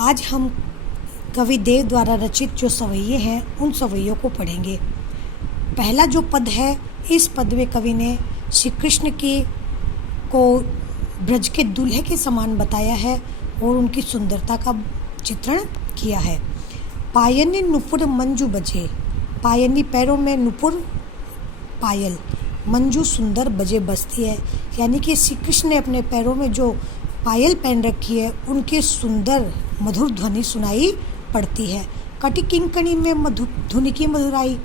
आज हम कवि देव द्वारा रचित जो सवैये हैं उन सवैयों को पढ़ेंगे। पहला जो पद है, इस पद में कवि ने श्री कृष्ण को ब्रज के दूल्हे के समान बताया है और उनकी सुंदरता का चित्रण किया है। पायनी नुपुर मंजू बजे, पायनी पैरों में नुपुर पायल, मंजू सुंदर बजे बजती है, यानी कि श्री कृष्ण ने अपने पैरों में जो पायल पहन रखी है उनकी सुंदर मधुर ध्वनि सुनाई पड़ती है। कटी किंकणी में धुनि की मधुराई,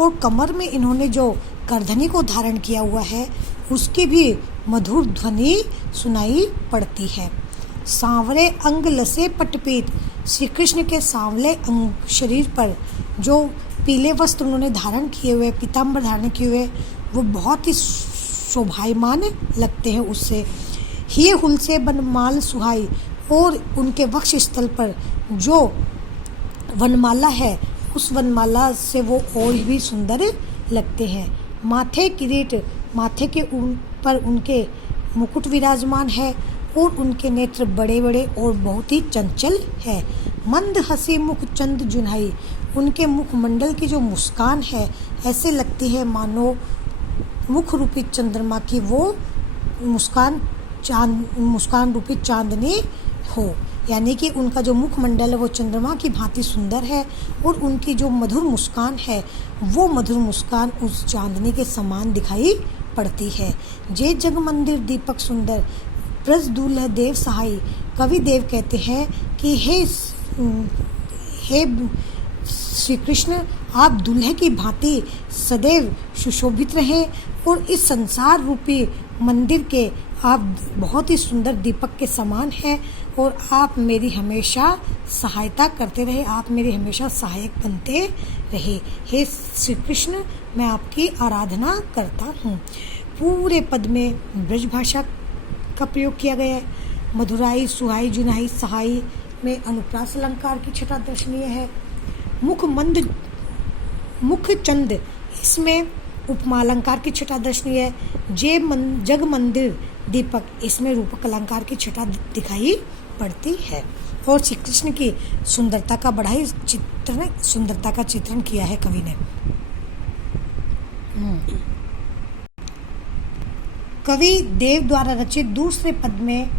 और कमर में इन्होंने जो करधनी को धारण किया हुआ है उसकी भी मधुर ध्वनि सुनाई पड़ती है। सांवरे अंग लसे पटपीत, श्री कृष्ण के सांवले अंग शरीर पर जो पीले वस्त्र उन्होंने धारण किए हुए, पीताम्बर धारण किए हुए, वो बहुत ही शोभायमान लगते हैं उससे। ही हुल से बनमाल सुहाई, और उनके वक्ष स्थल पर जो वनमाला है उस वनमाला से वो और भी सुंदर लगते हैं। माथे किरीट, माथे के ऊपर उनके मुकुट विराजमान है और उनके नेत्र बड़े बड़े और बहुत ही चंचल है। मंद हंसी मुख चंद जुन्हाई, उनके मुखमंडल की जो मुस्कान है ऐसे लगती है मानो मुख रूपी चंद्रमा की वो मुस्कान रूपी चांदनी हो, यानी कि उनका जो मुखमंडल है वो चंद्रमा की भांति सुंदर है और उनकी जो मधुर मुस्कान है वो मधुर मुस्कान उस चांदनी के समान दिखाई पड़ती है। जे जग मंदिर दीपक सुंदर, ब्रज दूल्हे देव सहाय, कवि देव कहते हैं कि हे श्री कृष्ण, आप दूल्हे की भांति सदैव सुशोभित रहें और इस संसार रूपी मंदिर के आप बहुत ही सुंदर दीपक के समान हैं और आप मेरी हमेशा सहायता करते रहे, आप मेरे हमेशा सहायक बनते रहे। हे श्री कृष्ण, मैं आपकी आराधना करता हूँ। पूरे पद में ब्रज भाषा का प्रयोग किया गया है। मधुराई, सुहाई, जुनाई, सहाई में अनुप्रास अलंकार की छटा दर्शनीय है। मुख चंद, इसमें उपमा अलंकार की छटा दर्शनीय है। जग मंदिर दीपक, इसमें रूपक अलंकार की छटा दिखाई पड़ती है। और श्री कृष्ण की सुंदरता का बड़ा ही सुंदरता का चित्रण किया है कवि ने। कवि देव द्वारा रचित दूसरे पद में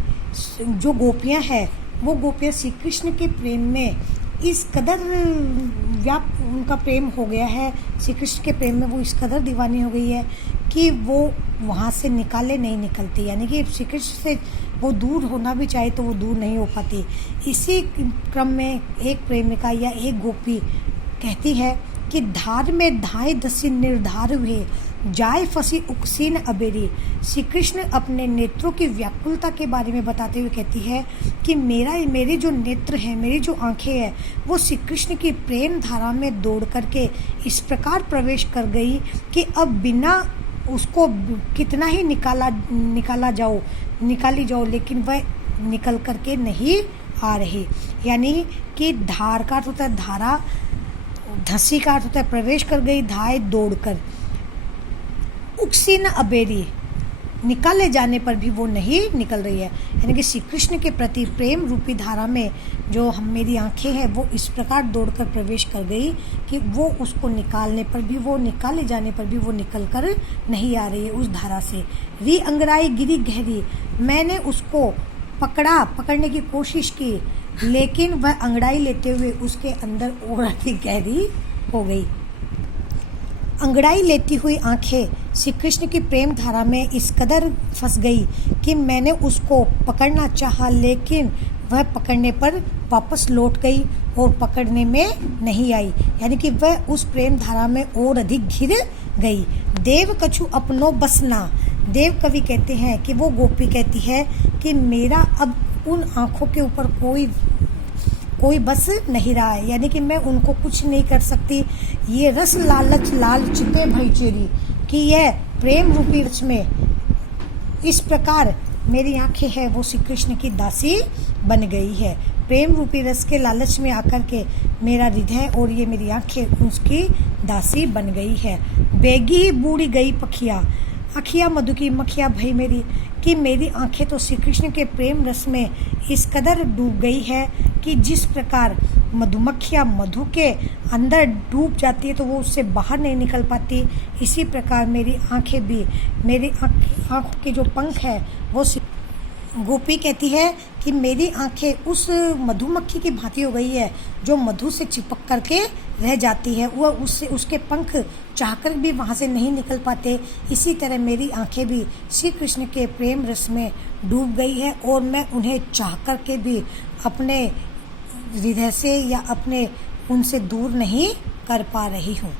जो गोपियां हैं वो गोपियां श्री कृष्ण के प्रेम में इस कदर उनका प्रेम हो गया है, श्री कृष्ण के प्रेम में वो इस कदर दीवानी हो गई है कि वो वहाँ से नहीं निकलती, यानी कि श्री कृष्ण से वो दूर होना भी चाहे तो वो दूर नहीं हो पाती। इसी क्रम में एक प्रेमिका या एक गोपी कहती है कि धार में धाए दसी निर्धार हुए, जाए फंसी उकसीन अबेरी। श्री कृष्ण अपने नेत्रों की व्याकुलता के बारे में बताते हुए कहती है कि मेरे जो नेत्र हैं, मेरी जो आंखें हैं, वो श्री कृष्ण की प्रेम धारा में दौड़ करके इस प्रकार प्रवेश कर गई कि अब बिना उसको कितना ही निकाली जाओ लेकिन वह निकल करके नहीं आ रही। यानी कि धार का अर्थ होता है धारा, धसी का अर्थ होता है प्रवेश कर गई, धाए दौड़कर, उकसी न अबेरी, निकाले जाने पर भी वो नहीं निकल रही है। यानी कि श्री कृष्ण के प्रति प्रेम रूपी धारा में जो मेरी आंखें हैं वो इस प्रकार दौड़कर प्रवेश कर गई कि वो उसको निकाले जाने पर भी वो निकल कर नहीं आ रही है उस धारा से। री अंगड़ाई गिरी गहरी, मैंने उसको पकड़ने की कोशिश की लेकिन वह अंगड़ाई लेते हुए उसके अंदर और अधिक गहरी हो गई। अंगड़ाई लेती हुई आंखें श्री कृष्ण की प्रेम धारा में इस कदर फंस गई कि मैंने उसको पकड़ना चाहा लेकिन वह पकड़ने पर वापस लौट गई और पकड़ने में नहीं आई, यानी कि वह उस प्रेम धारा में और अधिक घिर गई। देव कछु अपनो बसना, देव कवि कहते हैं कि वो गोपी कहती है कि मेरा अब उन आँखों के ऊपर कोई बस नहीं रहा है, यानी कि मैं उनको कुछ नहीं कर सकती। ये रस लालच लाल चिते भईचेरी, कि यह प्रेम रूपी रस में इस प्रकार मेरी आंखें हैं वो श्री कृष्ण की दासी बन गई है। प्रेम रूपी रस के लालच में आकर के मेरा हृदय और ये मेरी आंखें उसकी दासी बन गई है। बेगी ही बूढ़ी गई पखिया, अखिया मधु की मखिया भई मेरी, कि मेरी आंखें तो श्री कृष्ण के प्रेम रस में इस कदर डूब गई है कि जिस प्रकार मधुमक्खियाँ मधु के अंदर डूब जाती है तो वो उससे बाहर नहीं निकल पाती, इसी प्रकार मेरी आंखें भी, मेरी आंखों के जो पंख है वो गोपी कहती है कि मेरी आंखें उस मधुमक्खी की भांति हो गई है जो मधु से चिपक करके रह जाती है, वह उससे उसके पंख चाहकर भी वहाँ से नहीं निकल पाते। इसी तरह मेरी आंखें भी श्री कृष्ण के प्रेम रस में डूब गई है और मैं उन्हें चाह करके भी अपने हृदय से या अपने उनसे दूर नहीं कर पा रही हूँ।